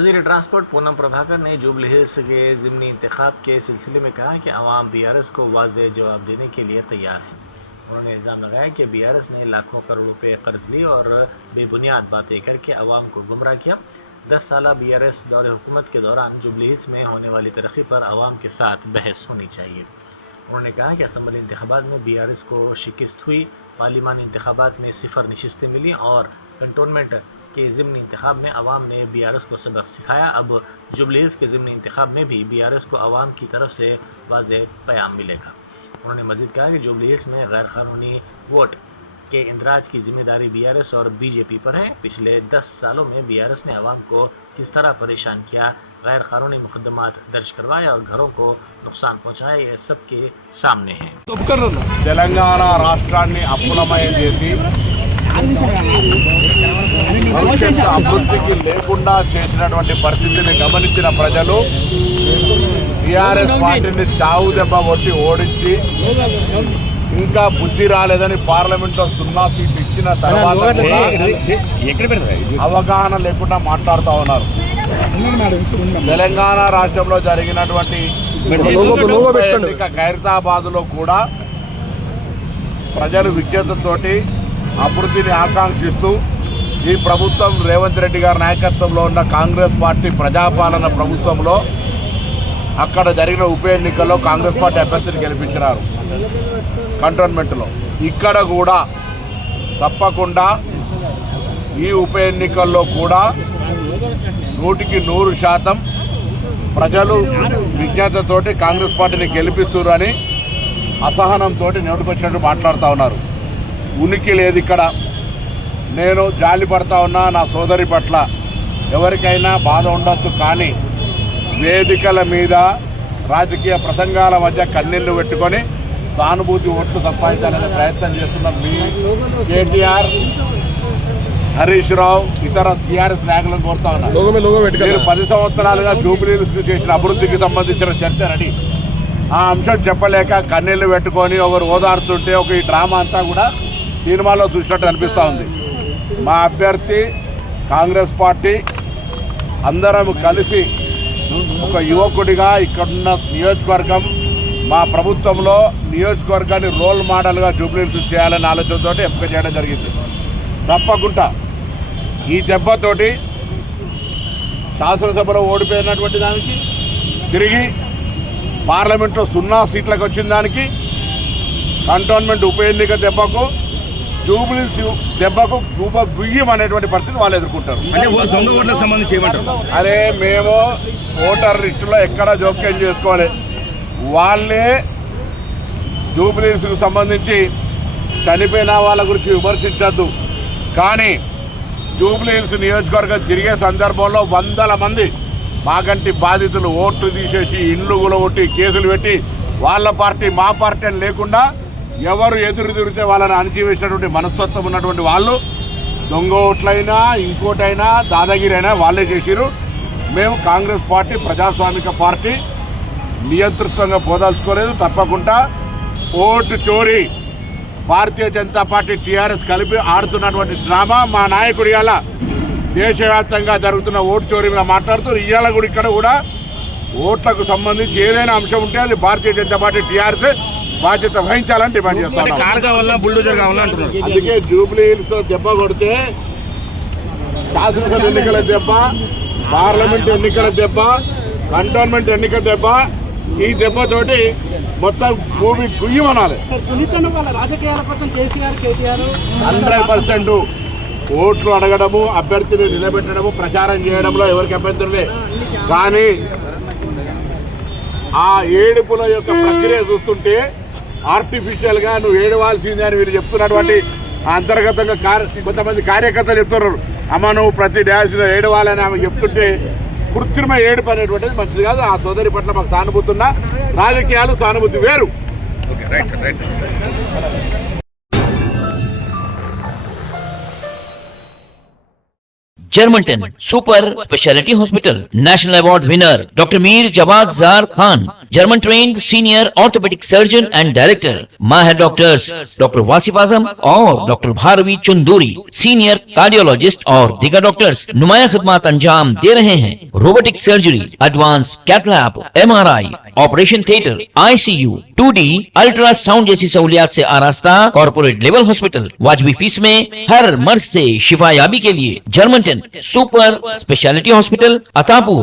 वज़ीर ट्रांसपोर्ट पूनम प्रभाकर ने jubilee hills के ज़िमनी इंतखाब के सिलसिले में कहा कि अवाम BRS को वाज़ेह जवाब देने के लिए तैयार है। उन्होंने इल्ज़ाम लगाया कि BRS ने लाखों करोड़ रुपए कर्ज लिए और बेबुनियाद बातें करके अवाम को गुमराह किया। 10 साल BRS दौरे हुकूमत के दौरान जुबली हिल्स में होने वाली तरक्की पर अवाम के साथ बहस होनी चाहिए। उन्होंने कहा कि असम्बली इंतखाबात में BRS को शिकस्त हुई, पार्लिमानी इंतखाबात में 0 नशिस्तें मिली और कंटोनमेंट के ज़िमनी इंतखाब में अवाम ने BRS को सबक सिखाया। अब जुबली हिल्स के ज़िमनी इंतखाब में भी BRS को अवाम की तरफ से वाज़ेह पैगाम मिलेगा। उन्होंने मज़ीद कहा कि जुबली हिल्स में गैर कानूनी वोट के इंदराज की जिम्मेदारी BRS और BJP पर है। पिछले 10 सालों में BRS ने अवाम को किस तरह परेशान किया, गैर कानूनी मुकदमात दर्ज करवाए और घरों को नुकसान पहुँचाया, ये सबके सामने है। తెలంగాణ రాష్ట్రాన్ని అప్పులమయం చేసి భవిష్యత్తు అభివృద్ధికి లేకుండా చేసినటువంటి పరిస్థితిని గమనించిన ప్రజలు టీఆర్ఎస్ పార్టీని చావు దెబ్బ కొట్టి ఓడించి ఇంకా బుద్ధి రాలేదని పార్లమెంట్లో 0 సీట్లు ఇచ్చిన తర్వాత అవగాహన లేకుండా మాట్లాడుతూ ఉన్నారు. తెలంగాణ రాష్ట్రంలో జరిగినటువంటి ఖైరతాబాద్లో కూడా ప్రజలు విజ్ఞతతోటి అభివృద్ధిని ఆకాంక్షిస్తూ ఈ ప్రభుత్వం రేవంత్ రెడ్డి గారి నాయకత్వంలో ఉన్న కాంగ్రెస్ పార్టీ ప్రజాపాలన ప్రభుత్వంలో అక్కడ జరిగిన ఉప ఎన్నికల్లో కాంగ్రెస్ పార్టీ అభ్యర్థిని గెలిపించినారు కంటోన్మెంట్లో. ఇక్కడ కూడా తప్పకుండా ఈ ఉప ఎన్నికల్లో కూడా 100% ప్రజలు విజ్ఞతతోటి కాంగ్రెస్ పార్టీని గెలిపిస్తున్నారని అసహనంతో నోటికొచ్చినట్టు మాట్లాడుతూ ఉన్నారు. ఉనికి లేదు ఇక్కడ. నేను జాలి పడతా ఉన్నా నా సోదరి పట్ల. ఎవరికైనా బాధ ఉండొచ్చు, కానీ వేదికల మీద రాజకీయ ప్రసంగాల మధ్య కన్నీళ్లు పెట్టుకొని సానుభూతి ఓట్లు సంపాదించాలనే ప్రయత్నం చేస్తున్న మీ కేటీఆర్, హరీష్ రావు, ఇతర టీఆర్ఎస్ నాయకులను కోరుతా ఉన్నారు. మీరు 10 సంవత్సరాలుగా జూబ్లీహిల్స్ చేసిన అభివృద్ధికి సంబంధించిన చర్చ రెడీ. ఆ అంశం చెప్పలేక కన్నీళ్లు పెట్టుకొని ఒకరు ఓదారుతుంటే ఒక ఈ డ్రామా అంతా కూడా సినిమాలో చూసినట్టు అనిపిస్తూ ఉంది. మా అభ్యర్థి కాంగ్రెస్ పార్టీ అందరం కలిసి ఒక యువకుడిగా ఇక్కడున్న నియోజకవర్గం, మా ప్రభుత్వంలో నియోజకవర్గాన్ని రోల్ మోడల్గా జూబ్లీహిల్స్ చేయాలనే ఆలోచనతో ఎంపిక చేయడం జరిగింది. తప్పకుండా ఈ దెబ్బతోటి శాసనసభలో ఓడిపోయినటువంటి దానికి, తిరిగి పార్లమెంట్లో 0 సీట్లకు వచ్చిన దానికి, కంటోన్మెంట్ ఉప ఎన్నిక దెబ్బకు, జూబ్లీహిల్స్ దెబ్బకు గుయ్యం అనేటువంటి పరిస్థితి వాళ్ళు ఎదుర్కొంటారు. అరే మేము ఓటర్ లిస్టులో ఎక్కడ జోక్యం చేసుకోవాలి. వాళ్ళే జూబ్లీహిల్స్కు సంబంధించి చనిపోయిన వాళ్ళ గురించి విమర్శించద్దు, కానీ జూబ్లీహిల్స్ నియోజకవర్గం తిరిగే సందర్భంలో 100 మంది మాగంటి బాధితులు ఓట్లు తీసేసి ఇండ్లు గులగొట్టి కేసులు పెట్టి వాళ్ళ పార్టీ మా పార్టీ అని లేకుండా ఎవరు ఎదురు తిరిగితే వాళ్ళని అణచివేసినటువంటి మనస్తత్వం ఉన్నటువంటి వాళ్ళు దొంగ ఓట్లైనా ఇంకోటైనా దాదాగిరి అయినా వాళ్ళే చేసిరు. మేము కాంగ్రెస్ పార్టీ ప్రజాస్వామిక పార్టీ నియంతృత్వంగా పోదాల్చుకోలేదు. తప్పకుండా ఓటు చోరీ భారతీయ జనతా పార్టీ టీఆర్ఎస్ కలిపి ఆడుతున్నటువంటి డ్రామా మా నాయకుడు ఇవాళ దేశవ్యాప్తంగా జరుగుతున్న ఓటు చోరీ మీద మాట్లాడుతూ ఇవాళ కూడా ఇక్కడ కూడా ఓట్లకు సంబంధించి ఏదైనా అంశం ఉంటే అది భారతీయ జనతా పార్టీ టీఆర్ఎస్ బాధ్యత వహించాలని డిమాండ్ చేస్తాను. అందుకే జూబ్లీహిల్స్ దెబ్బ కొడితే శాసనసభ ఎన్నికల దెబ్బ, పార్లమెంట్ ఎన్నికల దెబ్బ, కంటోన్మెంట్ ఎన్నికల దెబ్బ, ఈ దెబ్బతోటి మొత్తం భూమి గుయ్యమనాలి. 100% ఓట్లు అడగడము, అభ్యర్థిని నిలబెట్టడము, ప్రచారం చేయడంలో ఎవరికి అభ్యంతరమే. కానీ ఆ ఏడుపుల యొక్క ప్రక్రియ చూస్తుంటే ఆర్టిఫిషియల్గా నువ్వు ఏడవాల్సిందే అని వీళ్ళు చెప్తున్నటువంటి అంతర్గతంగా కొంతమంది కార్యకర్తలు చెప్తున్నారు. అమ్మ నువ్వు ప్రతి డ్యాన్స్ మీద ఏడవాలని ఆమె చెప్తుంటే కృత్రిమ ఏడుపు అనేటువంటిది మంచిది కాదు. ఆ సోదరి పట్ల మాకు సానుభూతి ఉన్న రాజకీయాలు సానుభూతి వేరు. Germantown Super Speciality Hospital, National Award winner Dr. Mir Jawad Zar Khan, German trained senior orthopedic surgeon and director. Mahir doctors Dr. Wasif Azam और Dr. Bharvi Chunduri senior cardiologist और दिगर डॉक्टर्स नुमाया खिदमत अंजाम दे रहे हैं। Robotic surgery, advance cath lab, MRI, operation theatre, ICU, 2D ultrasound जैसी सहूलियात से आरास्ता कॉर्पोरेट लेवल हॉस्पिटल। वाजबी फीस में हर मर्ज से शिफायाबी के लिए German 10 super speciality hospital, Attapur,